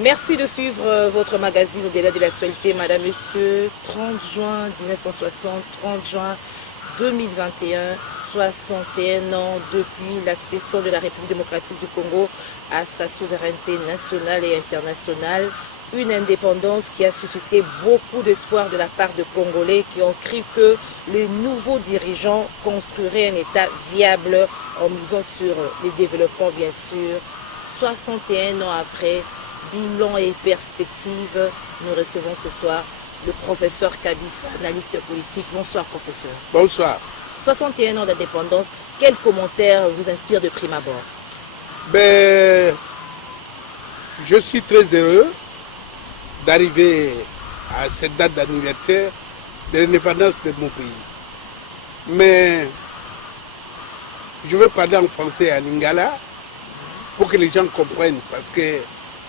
Merci de suivre votre magazine Au-delà de l'actualité, Madame, Monsieur. 30 juin 1960, 30 juin 2021, 61 ans depuis l'accession de la République démocratique du Congo à sa souveraineté nationale et internationale. Une indépendance qui a suscité beaucoup d'espoir de la part de Congolais qui ont cru que les nouveaux dirigeants construiraient un État viable en misant sur les développements, bien sûr. 61 ans après, bilan et perspective, nous recevons ce soir le professeur Kabissa, analyste politique. Bonsoir, professeur. Bonsoir. 61 ans d'indépendance, quel commentaire vous inspire de prime abord? Je suis très heureux d'arriver à cette date d'anniversaire de l'indépendance de mon pays. Mais je veux parler en français et en lingala pour que les gens comprennent, parce que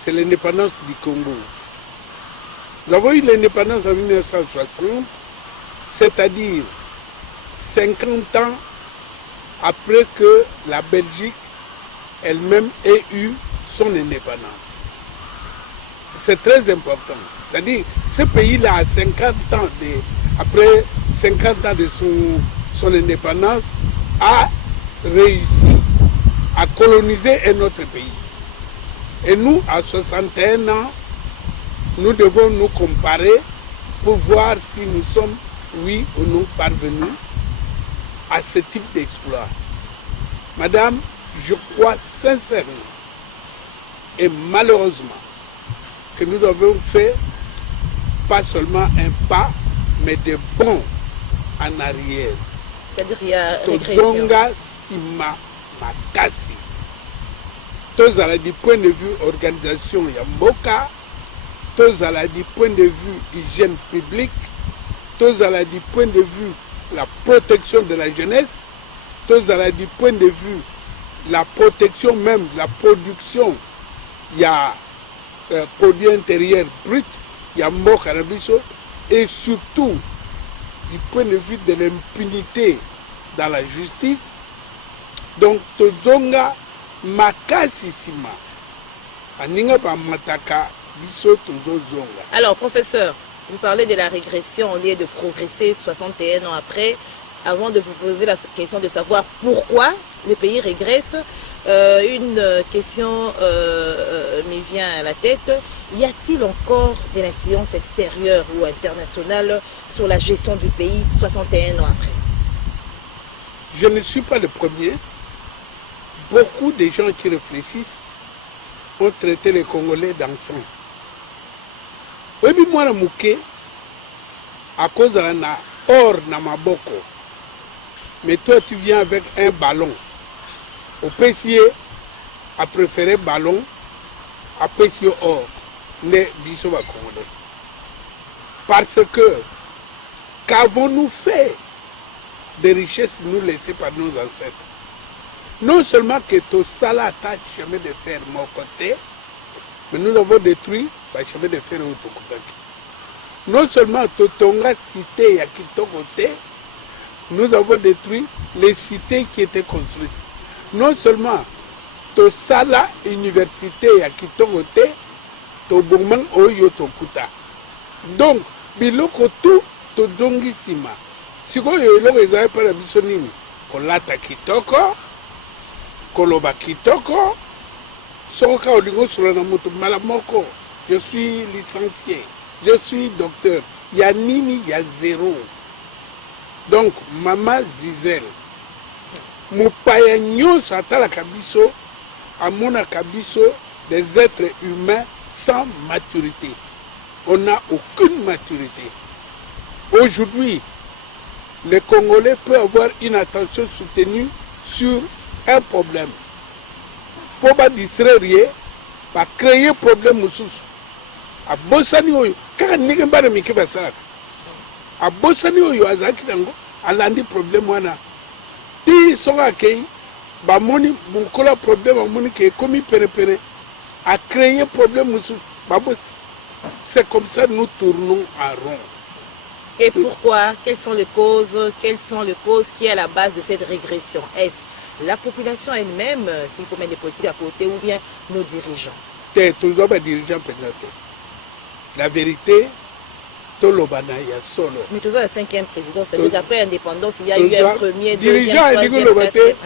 c'est l'indépendance du Congo. Nous avons eu l'indépendance en 1960, c'est-à-dire 50 ans après que la Belgique elle-même ait eu son indépendance. C'est très important. C'est-à-dire, ce pays-là, après 50 ans de son indépendance, a réussi à coloniser un autre pays. Et nous, à 61 ans, nous devons nous comparer pour voir si nous sommes, oui ou non, parvenus à ce type d'exploit. Madame, je crois sincèrement et malheureusement que nous avons fait pas seulement un pas, mais des bons en arrière. C'est-à-dire qu'il y a régression. Tozonga Sima Makasi. Tozala du point de vue organisation Yamboka, Tozala du point de vue hygiène publique, Tozala du point de vue la protection de la jeunesse, Tozala du point de vue la protection même de la production. Il y a produit intérieur brut, il y a Mboka Rabiso, et surtout du point de vue de l'impunité dans la justice. Donc Tozonga Makasi Sima Aninga ba Mataka Biso Tozonga. Alors, professeur, vous parlez de la régression au lieu de progresser 61 ans après. Avant de vous poser la question de savoir pourquoi le pays régresse, une question me vient à la tête. Y a-t-il encore de l'influence extérieure ou internationale sur la gestion du pays 61 ans après? Je ne suis pas le premier. Beaucoup de gens qui réfléchissent ont traité les Congolais d'enfants. Oui, moi, je suis à cause de la or na maboko. Mais toi, tu viens avec un ballon. Au PC a préféré ballon à PC or. Ne biso ba Congolais. Parce que qu'avons-nous fait des richesses nous laissées par nos ancêtres? Non seulement que tout ça là attache chemin de fer mon côté, mais nous avons détruit le chemin de fer au côté. Non seulement Totonga cité à côté, nous avons détruit les cités qui étaient construites. Non seulement Tosala université à côté, Tobouman Oyo Tokuta. Donc, biloko tout Todongi Sima. Si vous avez pas la bisonine, Kolata Kitoko, Koloba Kitoko, Soka Oligo Solanamoto Malamoko, je suis licencié, je suis docteur. Yanini, il y a zéro. Donc, Mama Zizel, Moupaya Nyos Atala Kabiso, Amona Kabiso, des êtres humains sans maturité. On n'a aucune maturité. Aujourd'hui, les Congolais peuvent avoir une attention soutenue sur un problème. Pour pas distraire, pas créer un problème. A Bossani Oyo, car n'y a pas de Miki Bassara. A Bossani Oyo, à Zakirango, à l'andi problème. Si sont accueillis, Bamoni, mon collègue problème, Bamoni qui est commis péré, a créé un problème. C'est comme ça que nous tournons en rond. Et pourquoi? Quelles sont les causes? Quelles sont les causes qui est à la base de cette régression? Est-ce la population elle-même, s'il faut mettre les politiques à côté, ou bien nos dirigeants? toujours ba dirigeant président. La vérité, tout le bana ya solo. Mais toujours le 5e président, c'est-à-dire qu'après l'indépendance, il y a eu un premier, dirigeant deuxième, troisième,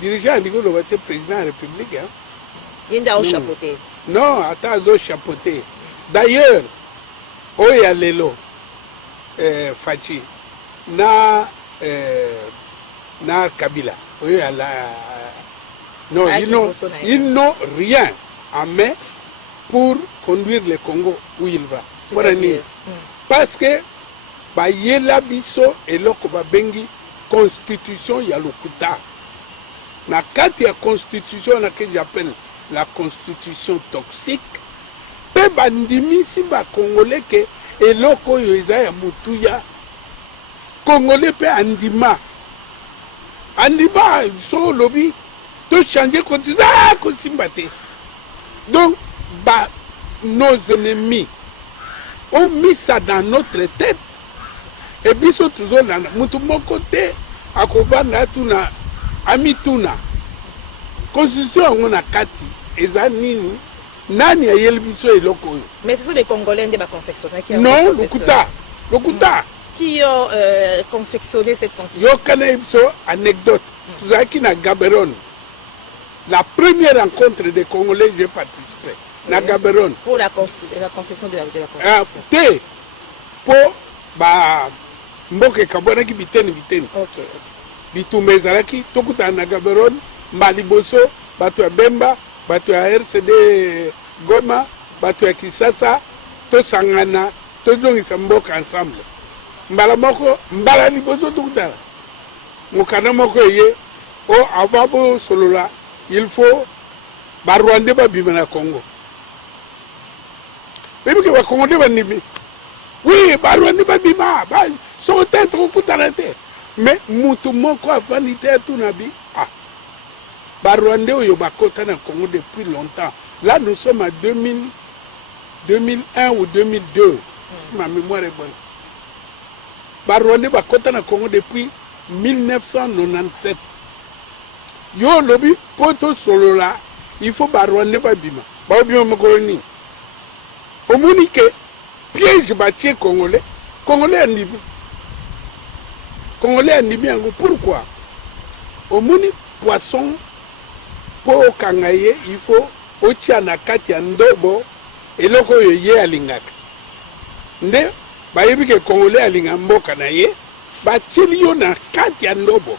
dirigeant a dit que le président de la République. Hein. Il y a un chapeauté. Non, attends, un chapeauté. D'ailleurs, Oya Lelo, Fachi, na Kabila, Oya la. Non, ils n'ont rien en main pour conduire le Congo où il va. Parce que ba yela biso eloko ba bengi constitution ya lokuta. Na kati ya constitution na que j'appelle la constitution toxique. Pe bandimi si ba congolais ke eloko yo eza ya mutuya. Congolais pe andima. Andima so lobby to changer constitution. Donc bah nos ennemis ont mis ça dans notre tête. Et puis, ils sont toujours là. Mon côté, à Kovana, Tuna, Amituna. Constitution, on a Kati, et Zanini, Nani, Yelbiso et Loko. Mais ce sont les Congolais qui ont confectionné. Non, le Kouta. Qui ont confectionné cette constitution. Yokanebso, anecdote. Tout ça qui n'a Gaberon. La première rencontre des Congolais, j'ai participé. Na Gaberon. Pour la confection de la constitution. Té. Pour ba mboke kabwana ki biteni. Ok. Bitumbe zaraki tokuta na Gaberon, Mbaliboso, bato ya Bemba, bato ya RCD Goma, bato ya Kisasa, to sangana, to zongisa mboka ensemble. Mbala liboso tokuta. Mukana moko ye o avabo solola, il faut ba Rwanda ba bimana Congo. Et puis, oui, Barouani Babima, son tête au coup d'arrêter. Mais Moutoumon, quoi, vanité, tout nabi. Ah, Barouandé ou Yobakota dans le Congo depuis longtemps. Là, nous sommes à 2001 ou 2002, si ma mémoire est bonne. Barouandé Bakota dans le Congo depuis 1997. Yo, lobby, poto solo là, il faut Barouandé Babima. Babima Mokoroni. Au Monique, piège bâti congolais, Congolais en Libye. Congolais en Libye, pourquoi? Au Monique, poisson, pour Kangaye, il faut Otiana Katia Ndobo et loko ye alingak. Nde, ba yebi ke Congolais alingambo kanaye, ba tilio na Katia Ndobo.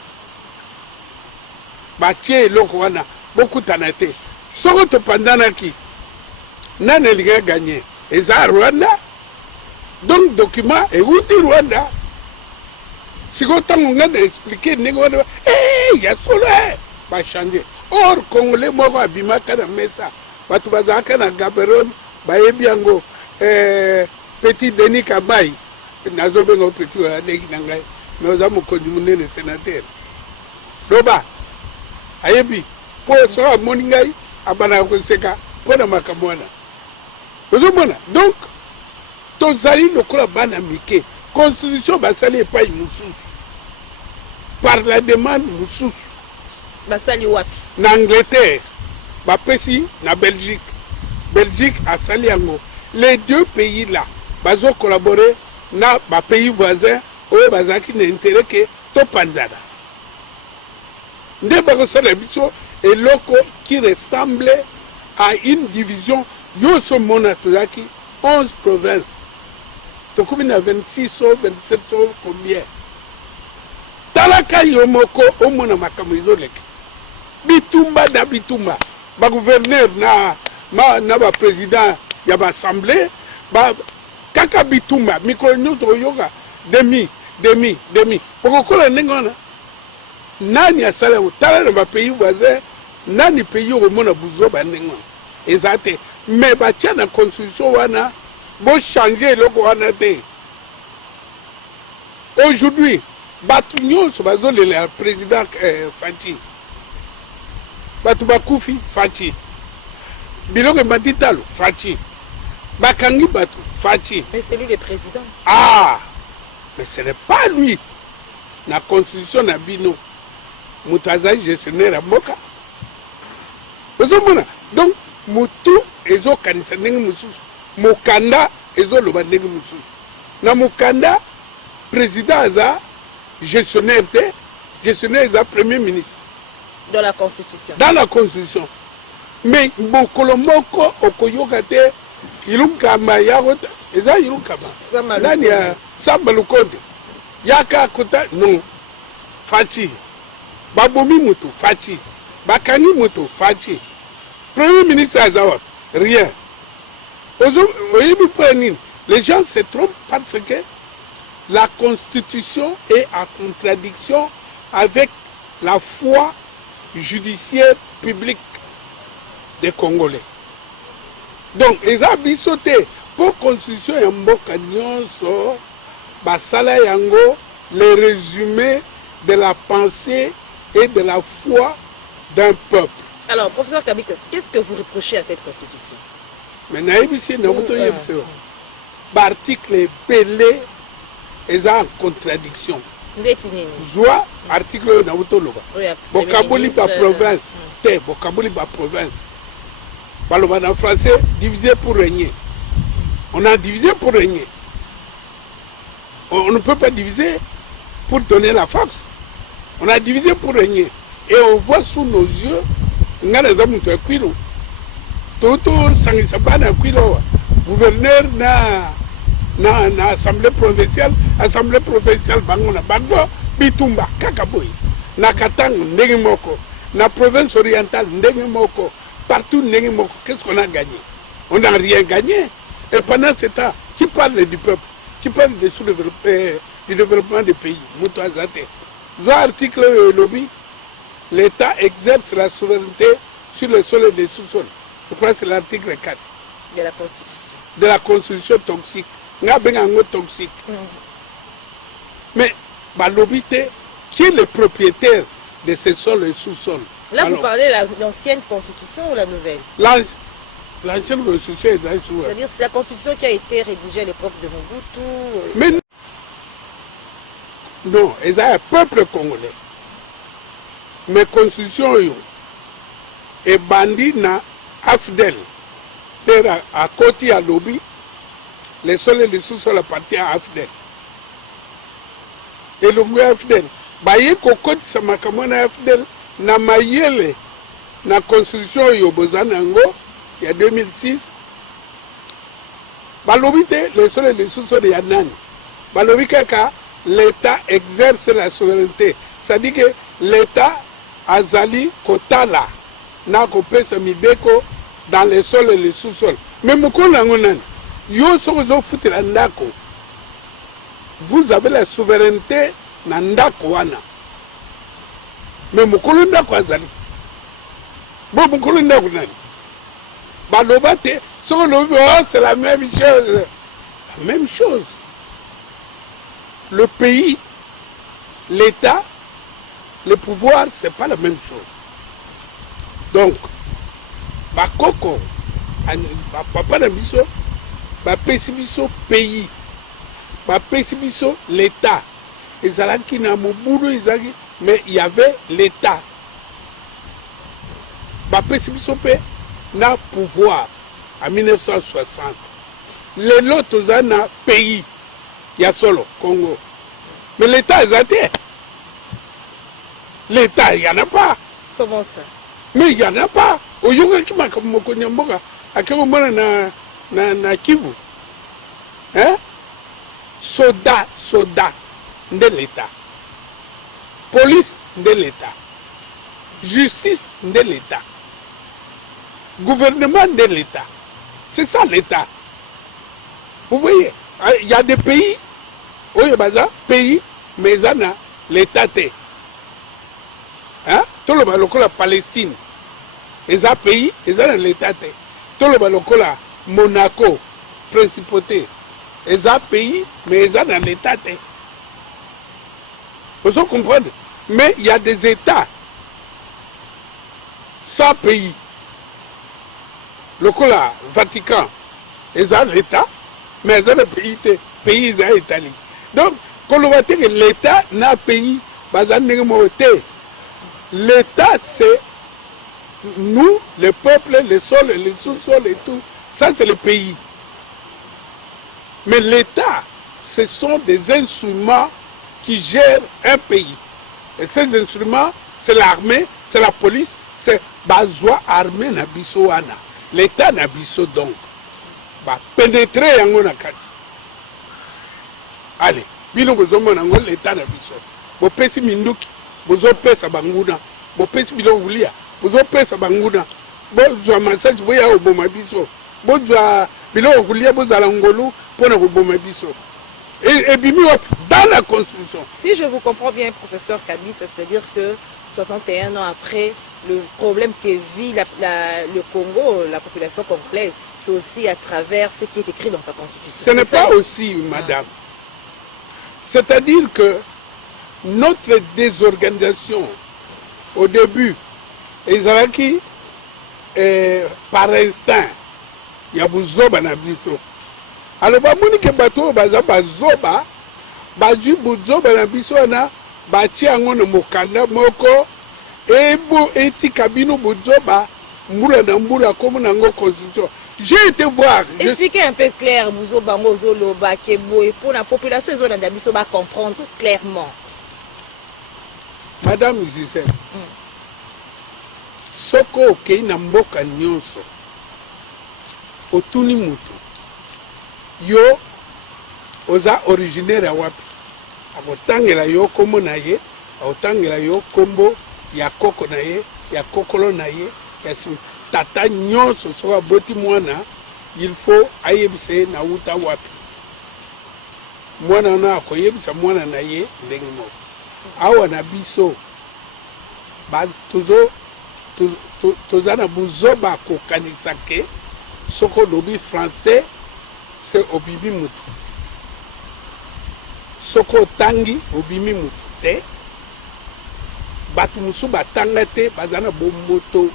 Ba tie loko wana, beaucoup tanate. Soko to pandana ki, nan elinga gagné. Et ça, Rwanda. Donc, document, et où est Rwanda? Si vous avez expliqué, il y a soleil, va changer. Or, Congolais, moi, je vais me ça. Je vais me Gaberon, Bayebiango, Petit Denis Kabay, Nazobengo Petit Nangay, nous avons connu le sénateur. Loba, Ayebi, pour ça, Moningai, Abana Koseka, pour la Makamwana. Donc, Tozali le Kolabana Mike, Constitution Basali et pas Moussous. Par la demande Moussous. Basali Wapi. En Angleterre, Bapesi, na Belgique. Belgique à Saliango. Les deux pays là, bazo collaborer na ba pays voisins, ou bazaki n'a intérêt que Topanzada. Nde Bagosala Biso est loco qui ressemblait à une division. Yo so mona tozaki 11 provinces. Tokumi na 26 ou 27 ou combien. Talaka yomoko omona makambo izoleka. Bitumba na bitumba. Ba gouverneur na ba président ya ba assemblée ba kaka bitumba mikolo nyuto yoga demi. Pokokola ndengona. Nani asala utala na ba pays voisins, nani pays omona buzo ba ndengona. Exacte. Mais batia na constitution wana bo changer loko wana te. Aujourd'hui, batu nyonso bazolela président Fachi. Batu bakufi Fachi. Biloko Matitalo Fachi. Bakangi batu Fachi. Mais c'est lui le président. Ah, mais ce n'est pas lui. La constitution na bino. Mutazaï gestionnaire à Moka. Donc, mutu ezokanisa ndenge mosusu mokanda ezoloba ndenge mosusu na mokanda président aza gestionnaire te gestionnaire eza premier ministre dans la constitution mais mokolo moko okoyoka te ilukamba yakota eza ilukamba nani ya Samba Lukonde yaka kota non faci babomi mutu faci bakani mutu faci premier ministre azawa rien les gens se trompent parce que la constitution est en contradiction avec la foi judiciaire publique des Congolais. Donc, ils ont sauté pour constitution et mboka nyonso basala yango le résumé de la pensée et de la foi d'un peuple. Alors, professeur Kabika, qu'est-ce que vous reprochez à cette constitution? Mais naïbisi na buto yebse. L'article belé est en contradiction. Soit article na buto loba. Vocabulaire par province, te vocabulaire par province. Baloba en français, diviser pour régner. On a divisé pour régner. On ne peut pas diviser pour donner la force. On a divisé pour régner. Et on voit sous nos yeux, on a des hommes qui ont cuit. Toto sangisabana kwilo gouverneur na assemblée provinciale bangona bango bitumba kakaboy na Katanga ndenge moko na province orientale ndenge moko partout ndenge moko. Qu'est-ce qu'on a gagné? On n'a rien gagné. Et pendant ce temps, qui parle du peuple, qui parle du développement des pays, Mouto Azate. Dans l'article lobby, l'État exerce la souveraineté sur le sol et les sous-sols. Je crois que c'est l'article 4 de la Constitution. De la Constitution toxique. Toxique. Mais Balobité, qui est le propriétaire de ces sols et sous-sols? Là, alors, vous parlez de l'ancienne Constitution ou la nouvelle? L'ancienne Constitution est là. C'est-à-dire c'est la Constitution qui a été rédigée à l'époque de Mobutu. Mais non, ils ont un peuple congolais. Mais Constitution est bandit na AFDEL. C'est à côté à lobby, les sols et les sous-sols appartiennent à AFDEL. Et le mot AFDEL, baye kokoti samakamona AFDEL na mayele na constitution yobozanango il y a 2006. Balobi te les sols et les sous-sols ya nani. Balobi kaka l'État exerce la souveraineté. C'est-à-dire que l'État azali kotala na kopesa mibeko dans les sols et les sous-sols. Mais mukona ngonani yo sozo futela ndako. Vous avez la souveraineté na ndako wana. Mais mukolo ndako azali. Bon mukolo ndako nani. Balobate c'est la même chose. La même chose. Le pays, l'État, le pouvoir, c'est pas la même chose. Donc, bakoko, papa na biso, bapesi biso pays, bapesi biso l'État. Ezalaki na Mobutu, ezalaki, mais il y avait l'État. Bapesi biso pe na pouvoir en 1960. Les lots na pays, il y a solo Congo. Mais l'État est athée. L'État, il n'y en a pas. Comment ça? Mais il n'y en a pas. Au Yoga qui m'a comme Mokonyamboka, à quel moment na Kivu. Hein? Soda de l'État. Police de l'État. Justice de l'État. Gouvernement de l'État. C'est ça l'État. Vous voyez, il y a des pays, pays, mais il y a l'État. Hein? Tout le monde la Palestine. Ils ont pays, ils ont l'État. Tout le monde la Monaco, Principauté. Ils ont pays, mais ils ont l'État. Vous comprenez? Mais il y a des États sans pays. Le Vatican, ils ont l'État, mais ils ont le pays, pays ils ont l'Italie. Donc, quand on va dire que l'État n'a pays, l'État c'est nous, le peuple, le sol, le sous-sol et tout, ça c'est le pays. Mais l'État, ce sont des instruments qui gèrent un pays. Et ces instruments, c'est l'armée, c'est la police, c'est Bazwa armée na biso wana. L'État na biso donc. Ba pénétrer yango na kati. Allez, bino bozomo nango l'État na biso. Bo pesi minduki, bozo pesa banguna. Bo pesi bilo ulia, bozo pesa banguna. Bo zwa massage boya oboma biso. Bo zwa bilo ulia boza la ngolu pona oboma biso. Et bimi dans la Constitution. Si je vous comprends bien, professeur Kabi, c'est-à-dire que 61 ans après, le problème que vit le Congo, la population congolaise, c'est aussi à travers ce qui est écrit dans sa Constitution. Ce n'est pas aussi, madame. C'est-à-dire que notre désorganisation, au début, Ezalaki, par instinct, il y a Bouzoba na biso. Alors, bamoni ke bato baza bazoba, baju Bouzoba na biso na bati yango na mokanda moko, ebo eti kabino Bouzoba, mbula na mbula comme nango constitution. J'ai été voir. Expliquez un peu clair, Bouzoba Ngozoloba, Kebo, et pour la population, ils ont biso ba comprendre clairement. Madame Gisèle, soko okei na mboka nyonso, otuni mutu, yo oza originaire ya wapi, akotangela yo kombo na ye, akotangela yo kombo ya koko na ye, ya kokolo na ye, ya tata nyonso soki aboti mwana, il faut ayebisa ye na uta wapi. Mwana wana akoyebisa mwana na ye ndenge moko. Awa na biso toza na Buzoba kokanisa ke soko lobi français c'est obimi mutu. Soko tangi obimi mutu te. Batu musu batanga te bazana bomoto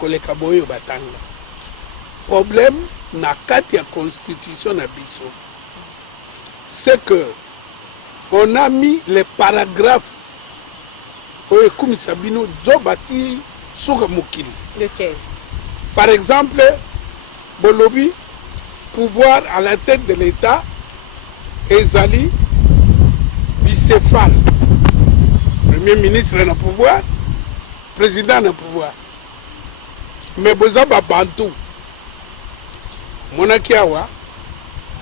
koleka boyo batanga. Problème na kati ya constitution na biso, c'est que on a mis les paragraphes au Kumisabino Zobati sur Mokili. Lequel? Par exemple, Bolobi, pouvoir à la tête de l'État, Ezali bicéphale. Premier ministre n'a pouvoir, président n'a pouvoir. Mais Bozaba Bantou, Monakiawa,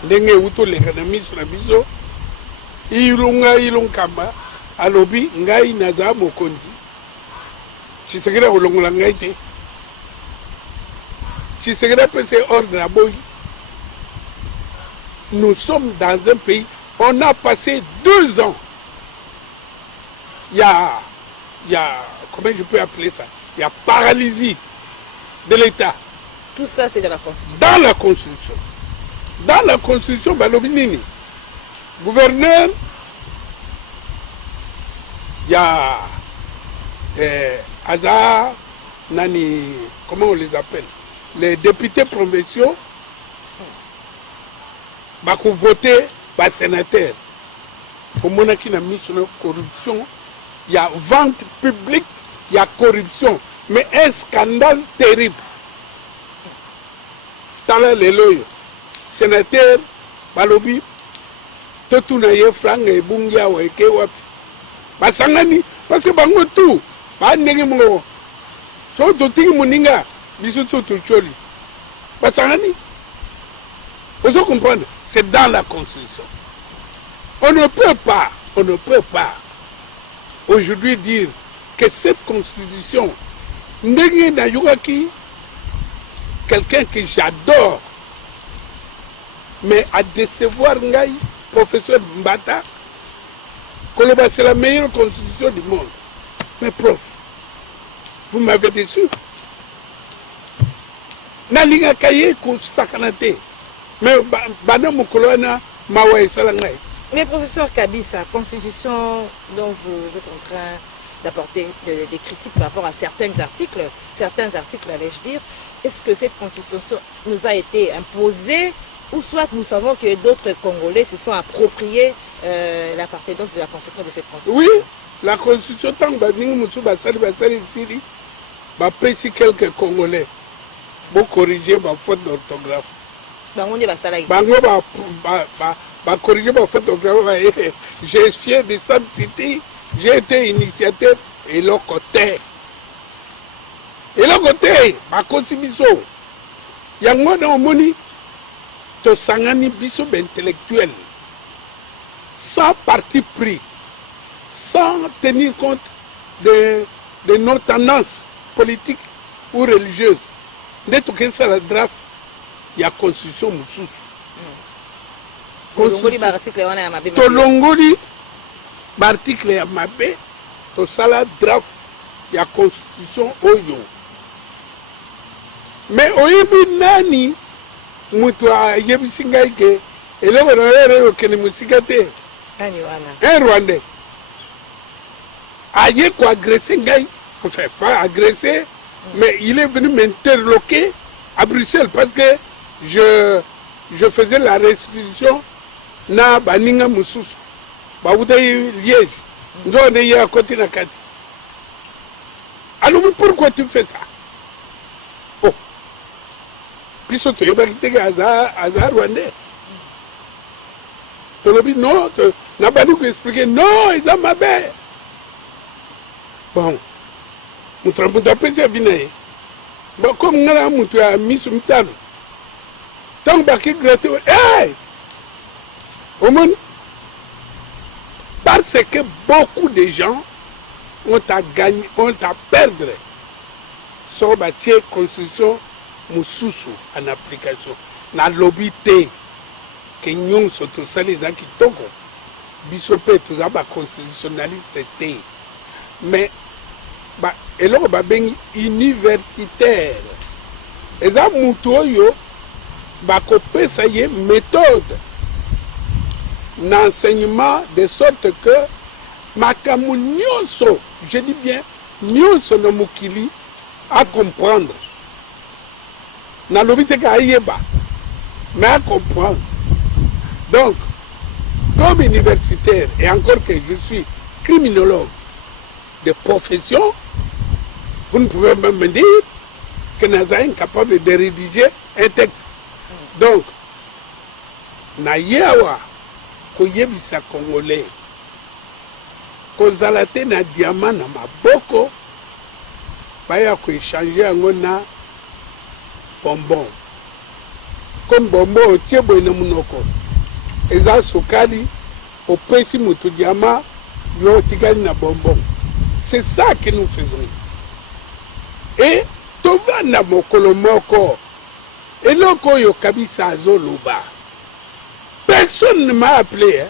ndenge uto l'économie sur la biso, ilunga ilunkamba, alobi ngai naza mokonzi. Tshisekedi olongola ngai te. Tshisekedi pese ordre à boy. Nous sommes dans un pays, on a passé 2 ans. Il y a, comment je peux appeler ça? Il y a paralysie de l'État. Tout ça, c'est dans la Constitution. Dans la Constitution. Dans la Constitution, balobi nini? Gouverneur, il y a Aza, Nani, comment on les appelle? Les députés provinciaux, bako voter par sénateur. Pour mon qui n'a mis sur la corruption, il y a vente publique, il y a corruption, mais un scandale terrible. Tala leloyo, sénateur, balobi, totunaye franc et bungia wa eke wapi. Basangani, parce que bango tout, ba ndenge mo. So totingi muninga, biso tout choli. Basangani. Vous comprenez? C'est dans la Constitution. On ne peut pas aujourd'hui dire que cette Constitution, ndenge na yokaki, quelqu'un que j'adore, mais à décevoir ngai, professeur Mbata, c'est la meilleure constitution du monde. Mais prof, vous m'avez déçu. Nalinga kaye ko sakanate. Mais bana mukolona mawa esalangai. Mais professeur Kabi, sa constitution dont vous êtes en train d'apporter des critiques par rapport à certains articles, allais-je dire, est-ce que cette constitution nous a été imposée ou soit nous savons que d'autres Congolais se sont appropriés l'appartenance de la construction de cette constitution? Oui, la constitution, tant que bapesi quelques Congolais pour corriger ma faute d'orthographe. Bango nde basalaki. Bango ba corriger ma faute d'orthographe. J'ai essayé de Sam City, j'ai été initiateur et le côté. Et le côté, bakosi biso. Yango na omoni to sangani biso intellectuel. Sans parti pris, sans tenir compte de nos tendances politiques ou religieuses. Dès que c'est la draft, il y a constitution moussus. Tolongoli l'article wana ya mabe. Tolongoli l'article ya mabe, to sala draft, il y a constitution oyo. Mais oyebi nani mutu ayebisi ngai ke eloko na yere okende musika te. Un Rwandais a agressé Ngaï, enfin pas agressé, mais il est venu m'interloquer à Bruxelles parce que je faisais la restitution na baninga mususu. Baoudaï Liège, nous on est à côté de la Kati. Alors mais pourquoi tu fais ça? Oh, puis surtout, il y a un Rwandais. Non, n'a pas nous expliquer. Non, ils ont ma belle. Bon, nous avons tapé ça vinaille. Bon, comme nous avons mis sur le table. Tant que nous avons hey! Au monde, parce que beaucoup de gens ont à gagner, ont à perdre sur la constitution Moussousou en application. Dans l'obité. Que nous sommes tous les gens qui tombent. Bisopé, tout ça, constitutionnaliste. Mais, et là, on est universitaire. Et ça, Moutoyo, ça y est, méthode d'enseignement de sorte que, Makamu Nyonso, je dis bien, Nyonso no Mukili, à comprendre. Dans l'obité Kaïeba, mais à comprendre. Donc, comme universitaire, et encore que je suis criminologue de profession, vous ne pouvez même me dire que nous sommes incapables de rédiger un texte. Donc, na yawa ko yebisa congolais ko zalate na diamant na maboko baya ko échanger yango na bonbon comme bonbon otie boye na munoko eza sukali opesi mutu diamant yo tikali na bonbon. C'est ça que nous faisons. Et tovanda mokolo moko eloko yo kabisa azoloba. Personne ne m'a appelé. Hein?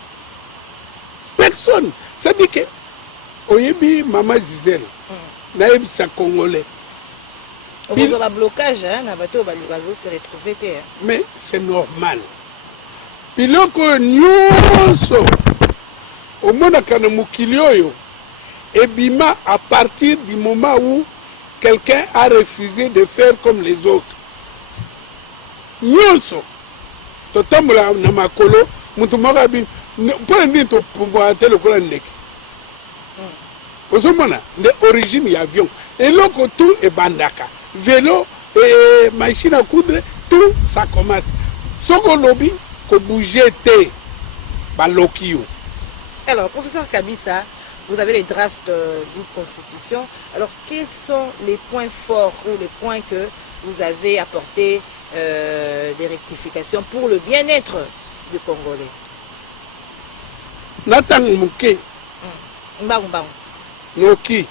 Personne. Ça dit que oyebi Maman Gisèle, nayebi sa Congolais. Il y a un blocage, hein, se retrouver. Mais c'est normal. Biloko nyonso omona kana mukili oyo ebima à partir du moment où quelqu'un a refusé de faire comme les autres. Nyonso totambola na makolo mutu moko bi pour ndi to pouvoir te lokola ndeke. Ozomona de origine ya avion eloko tout e bandaka vélo et machine à coudre tout ça commence. Soko lobby ko bouger te balokio. Alors professeur Kabisa, vous avez les drafts d'une constitution. Alors quels sont les points forts ou les points que vous avez apportés des rectifications pour le bien-être du Congolais? Nathan Mouké. Noki.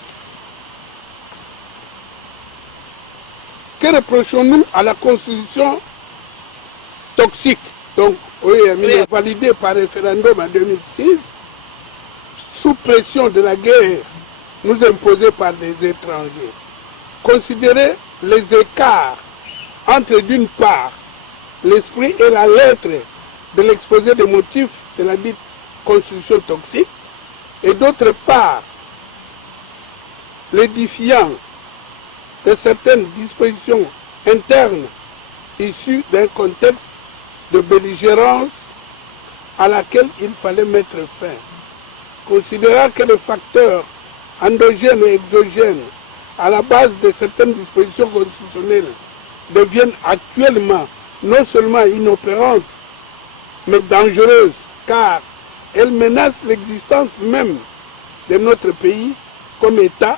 Que reprochons-nous à la constitution toxique? Donc, oui, validée par référendum en 2006, sous pression de la guerre nous imposée par les étrangers. Considérer les écarts entre, d'une part, l'esprit et la lettre de l'exposé des motifs de la dite constitution toxique, et d'autre part, l'édifiant de certaines dispositions internes issues d'un contexte de belligérance à laquelle il fallait mettre fin. Considérant que les facteurs endogènes et exogènes à la base de certaines dispositions constitutionnelles deviennent actuellement non seulement inopérantes, mais dangereuses, car elles menacent l'existence même de notre pays comme État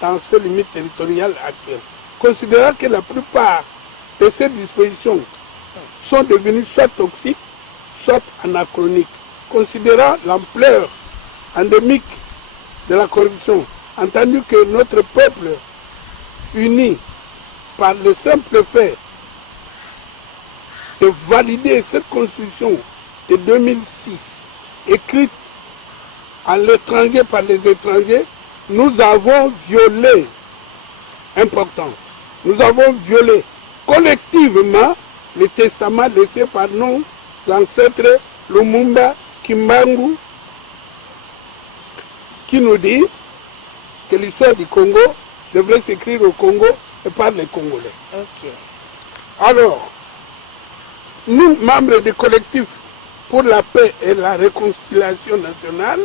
dans ses limites territoriales actuelles. Considérant que la plupart de ces dispositions sont devenues soit toxiques, soit anachroniques, considérant l'ampleur endémique de la corruption, entendu que notre peuple, uni par le simple fait de valider cette constitution de 2006, écrite à l'étranger par les étrangers, nous avons violé, important, nous avons violé collectivement le testament laissé par nos ancêtres Lumumba Kimbangu, qui nous dit que l'histoire du Congo devrait s'écrire au Congo et par les Congolais. Ok. Alors, nous, membres du collectif pour la paix et la réconciliation nationale,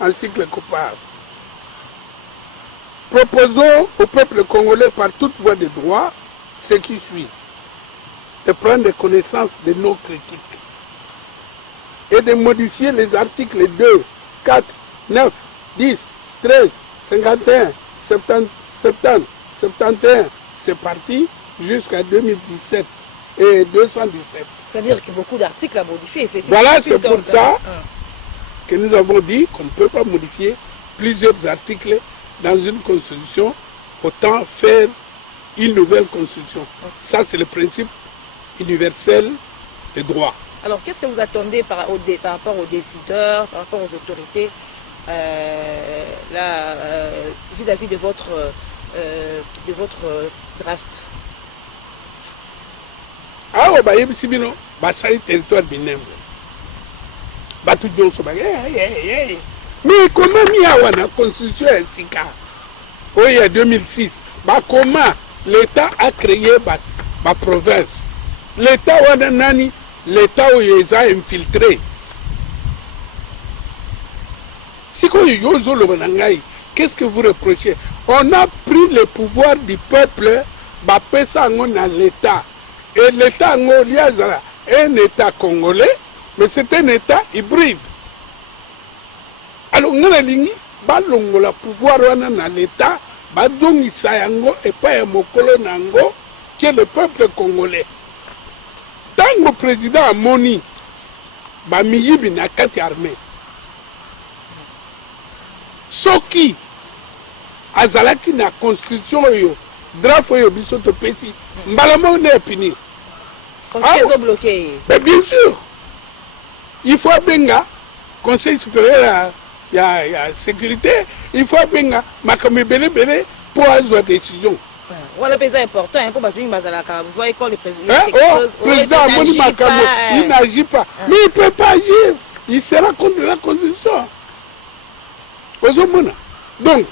ainsi que les coupables, proposons au peuple congolais par toute voie de droit ce qui suit: de prendre connaissance de nos critiques et de modifier les articles 2, 4, 9, 10, 13, 51, 70, 71, c'est parti, jusqu'à 2017 et 217. C'est-à-dire que beaucoup d'articles à modifier. Voilà, c'est pour ça que nous avons dit qu'on ne peut pas modifier plusieurs articles dans une constitution, autant faire une nouvelle constitution. Ça, c'est le principe universel des droits. Alors, qu'est-ce que vous attendez par rapport aux décideurs, par rapport aux autorités, vis-à-vis de votre draft? Ah, bah, il y a un territoire binembre. Mais comment il y a une constitution il y a 2006, comment l'État a créé ma province? L'État l'État où ils ont infiltré. Qu'est-ce que vous reprochez? On a pris le pouvoir du peuple, à l'État. Et l'État est un État congolais, mais c'est un État hybride. Alors, nous avons le pouvoir dans l'État, et pas un mokolo nango, qui est le peuple congolais. Tant le président a moni, miyibi na kati armée. Soki, azalaki na constitution yo, draft yo biso to pesi, mbalamo ne pini. Constitution bloquée. Mais bien sûr, il faut benga Conseil supérieur il y a sécurité, il faut benga makame belé pour avoir des décisions. Voilà, c'est important pour vous voyez quand le président il n'agit pas. Mais il ne peut pas agir. Il sera contre la constitution. Donc,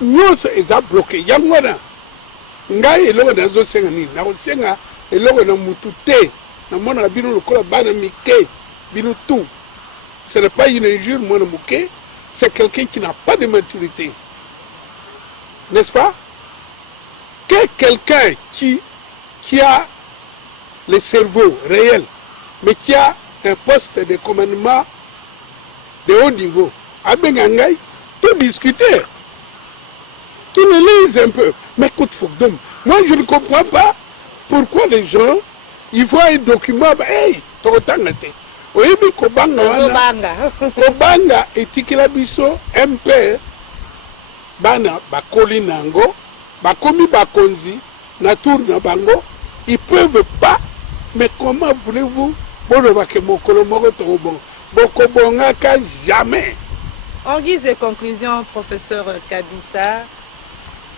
nous sommes bloqués. Ngai eloko nazo senga nini na kosenga eloko na mutu te na mona bino lokola bana mike bino tout. Ce n'est pas une injure mona muke, c'est quelqu'un qui n'a pas de maturité, n'est-ce pas? Que quelqu'un qui a le cerveau réel mais qui a un poste de commandement de haut niveau a bengangai tout discuter, qui le lise un peu. Mais écoute, Fokdom, moi je ne comprends pas pourquoi les gens, ils voient un document, hey, Torotangate, Oyebi Kobanga wana, Kobanga etikela biso MP, bana bakoli nango, bakomi bakonzi, na tour na bango, ils peuvent pas, mais comment voulez-vous, bolobake mokolo moko torobon, bokobongaka jamais. En guise de conclusion, professeur Kabissa,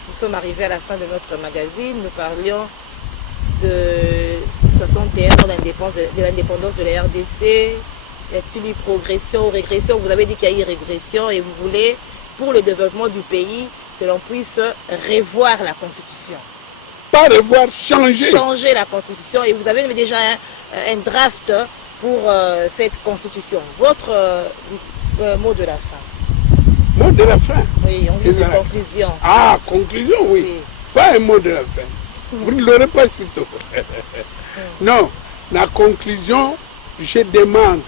nous sommes arrivés à la fin de notre magazine. Nous parlions de 61 ans de l'indépendance de la RDC. Y a-t-il eu progression ou régression? Vous avez dit qu'il y a eu régression et vous voulez, pour le développement du pays, que l'on puisse revoir la Constitution. Pas revoir, changer. Changer la Constitution. Et vous avez déjà un draft pour cette Constitution. Votre mot de la fin. Mot de la fin. Oui, on dit c'est conclusion. Ah, conclusion, oui. Oui. Pas un mot de la fin. Vous ne l'aurez pas si tôt. Non, la conclusion, je demande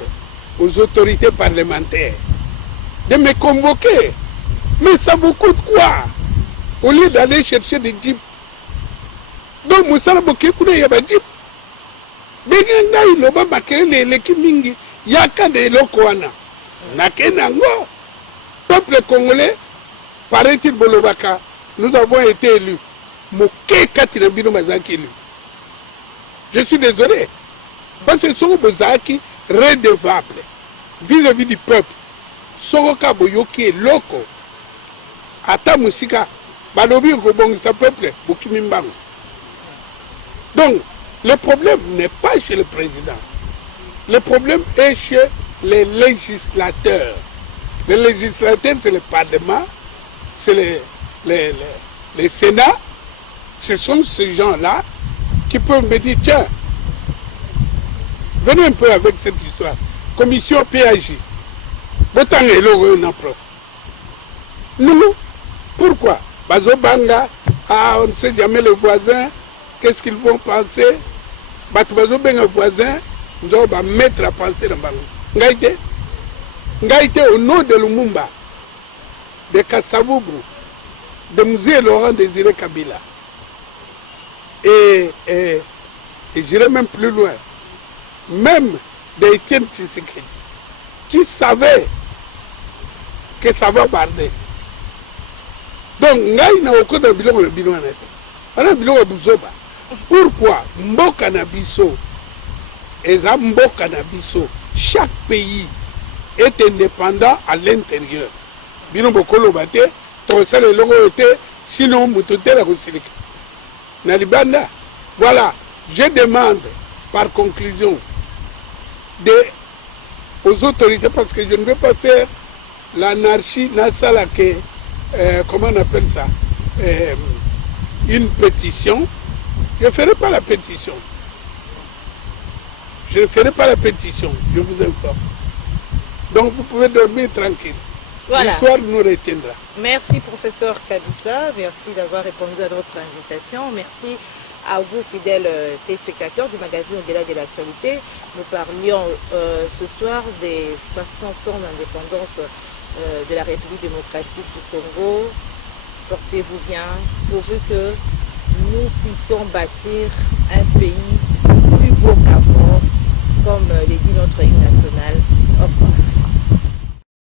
aux autorités parlementaires de me convoquer. Mais ça vous coûte quoi? Au lieu d'aller chercher des jeeps. Donc, Moussala Bokekoune, il y a des jeeps. Beganda, il va marquer les Kimingi. Il y a qu'à des Lokoana. Nakenango. Peuple congolais, paraît-il Bolobaka, nous avons été élus. Moké Katinabino Mazaki élu. Je suis désolé. Parce que ce sont des redevables vis-à-vis du peuple. Soroka Boyoki Loko. Ata Musika. Balobi Robongisa peuple. Bukimimbango. Donc, le problème n'est pas chez le président. Le problème est chez les législateurs. Les législateurs, c'est le Parlement, c'est les Sénats. Ce sont ces gens-là qui peuvent me dire, tiens, venez un peu avec cette histoire. Commission PAJ. Autant est là, prof. Nous, pourquoi? Bazobanga, ah, on ne sait jamais les voisins, qu'est-ce qu'ils vont penser? Bazobanga voisin, nous allons mettre à penser dans le Ngaïté. Ngaïté au nom de Lumumba, de Kassavoubou, de Musée Laurent Désiré Kabila. Et j'irai même plus loin, même d'Étienne Tshisekedi, qui savait que ça va barder. Donc, Ngaï n'a aucun bilan de bilan. On a bilan de Bouzoba. Pourquoi Mboka Nabiso, Eza Mboka Nabiso, chaque pays est indépendant à l'intérieur. Bilan Bokolo Bate, pour ça le logo était, sinon Moutote la Rosilika. Nalibanda, voilà, je demande par conclusion aux autorités, parce que je ne veux pas faire l'anarchie, comment on appelle ça, une pétition. Je ne ferai pas la pétition. Je ne ferai pas la pétition, je vous informe. Donc vous pouvez dormir tranquille. Voilà. L'histoire nous retiendra. Merci professeur Kabissa, merci d'avoir répondu à notre invitation. Merci à vous fidèles téléspectateurs du magazine Au-delà de l'actualité. Nous parlions ce soir des 60 ans d'indépendance de la République démocratique du Congo. Portez-vous bien, pourvu que nous puissions bâtir un pays plus beau qu'avant, comme le dit notre hymne national. Au revoir.